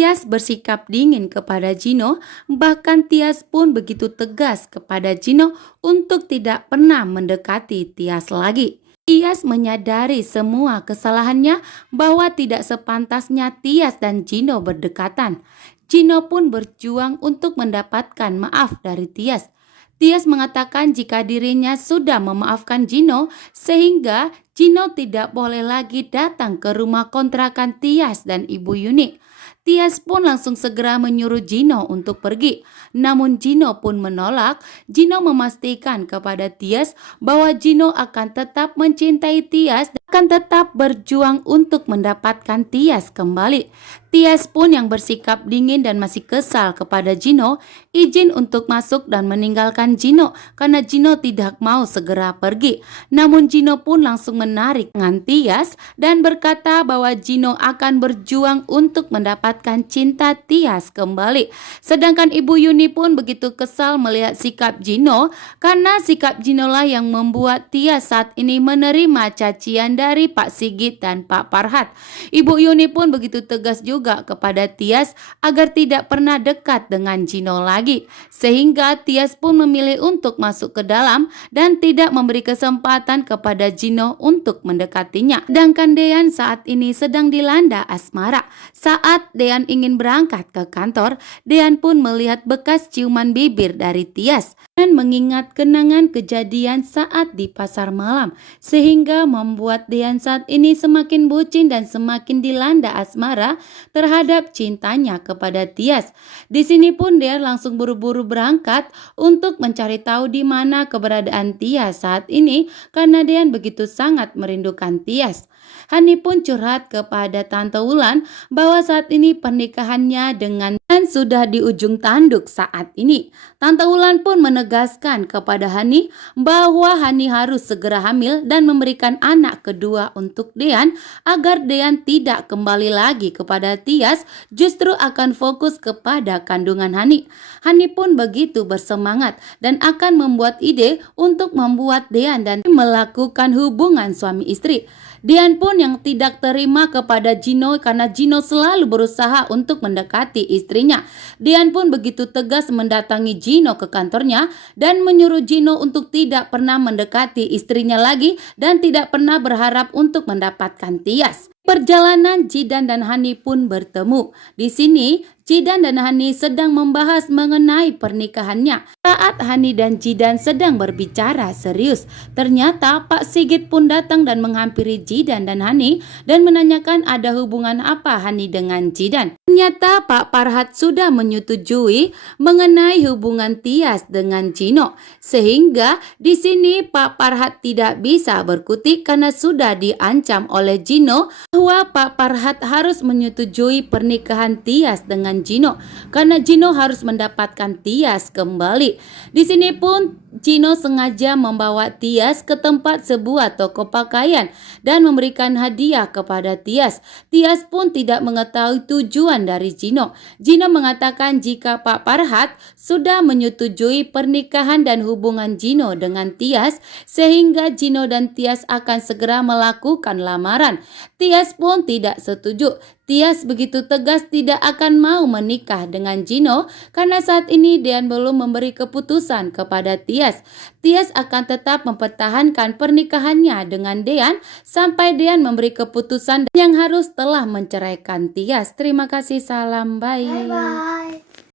Tias bersikap dingin kepada Gino, bahkan Tias pun begitu tegas kepada Gino untuk tidak pernah mendekati Tias lagi. Tias menyadari semua kesalahannya bahwa tidak sepantasnya Tias dan Gino berdekatan. Gino pun berjuang untuk mendapatkan maaf dari Tias. Tias mengatakan jika dirinya sudah memaafkan Gino sehingga Gino tidak boleh lagi datang ke rumah kontrakan Tias dan Ibu Yuni. Tias pun langsung segera menyuruh Gino untuk pergi. Namun Gino pun menolak. Gino memastikan kepada Tias bahwa Gino akan tetap mencintai Tias dan akan tetap berjuang untuk mendapatkan Tias kembali. Tias pun yang bersikap dingin dan masih kesal kepada Gino, izin untuk masuk dan meninggalkan Gino karena Gino tidak mau segera pergi. Namun Gino pun langsung menarik tangan Tias dan berkata bahwa Gino akan berjuang untuk mendapatkan cinta Tias kembali. Sedangkan Ibu Yuni pun begitu kesal melihat sikap Gino karena sikap Gino lah yang membuat Tias saat ini menerima cacian dari Pak Sigit dan Pak Parhat. Ibu Yuni pun begitu tegas juga kepada Tias agar tidak pernah dekat dengan Gino lagi, sehingga Tias pun memilih untuk masuk ke dalam dan tidak memberi kesempatan kepada Gino untuk mendekatinya. Sedangkan Dean saat ini sedang dilanda asmara. Saat Dean ingin berangkat ke kantor, Dean pun melihat bekas ciuman bibir dari Tias dan mengingat kenangan kejadian saat di pasar malam, sehingga membuat Dean saat ini semakin bucin dan semakin dilanda asmara terhadap cintanya kepada Tias. Di sini pun Dean langsung buru-buru berangkat untuk mencari tahu di mana keberadaan Tias saat ini karena Dean begitu sangat merindukan Tias. Hani pun curhat kepada Tante Wulan bahwa saat ini pernikahannya dengan Dan sudah di ujung tanduk saat ini. Tante Wulan pun menegaskan kepada Hani bahwa Hani harus segera hamil dan memberikan anak kedua untuk Dean agar Dean tidak kembali lagi kepada Tias, justru akan fokus kepada kandungan Hani. Hani pun begitu bersemangat dan akan membuat ide untuk membuat Dean dan melakukan hubungan suami istri. Dean pun yang tidak terima kepada Gino karena Gino selalu berusaha untuk mendekati istrinya. Dean pun begitu tegas mendatangi Gino ke kantornya dan menyuruh Gino untuk tidak pernah mendekati istrinya lagi dan tidak pernah berharap untuk mendapatkan Tias. Perjalanan Jidan dan Hani pun bertemu. Di sini Jidan dan Hani sedang membahas mengenai pernikahannya. Saat Hani dan Jidan sedang berbicara serius, ternyata Pak Sigit pun datang dan menghampiri Jidan dan Hani dan menanyakan ada hubungan apa Hani dengan Jidan. Ternyata Pak Parhat sudah menyetujui mengenai hubungan Tias dengan Gino, sehingga di sini Pak Parhat tidak bisa berkutik karena sudah diancam oleh Gino bahwa Pak Parhat harus menyetujui pernikahan Tias dengan Gino karena Gino harus mendapatkan Tias kembali. Di sini pun Gino sengaja membawa Tias ke tempat sebuah toko pakaian dan memberikan hadiah kepada Tias. Tias pun tidak mengetahui tujuan dari Gino. Gino mengatakan jika Pak Parhat sudah menyetujui pernikahan dan hubungan Gino dengan Tias, sehingga Gino dan Tias akan segera melakukan lamaran. Tias pun tidak setuju. Tias begitu tegas tidak akan mau menikah dengan Gino karena saat ini Dean belum memberi keputusan kepada Tias. Tias akan tetap mempertahankan pernikahannya dengan Dean sampai Dean memberi keputusan yang harus telah menceraikan Tias. Terima kasih, salam, bye. Bye-bye.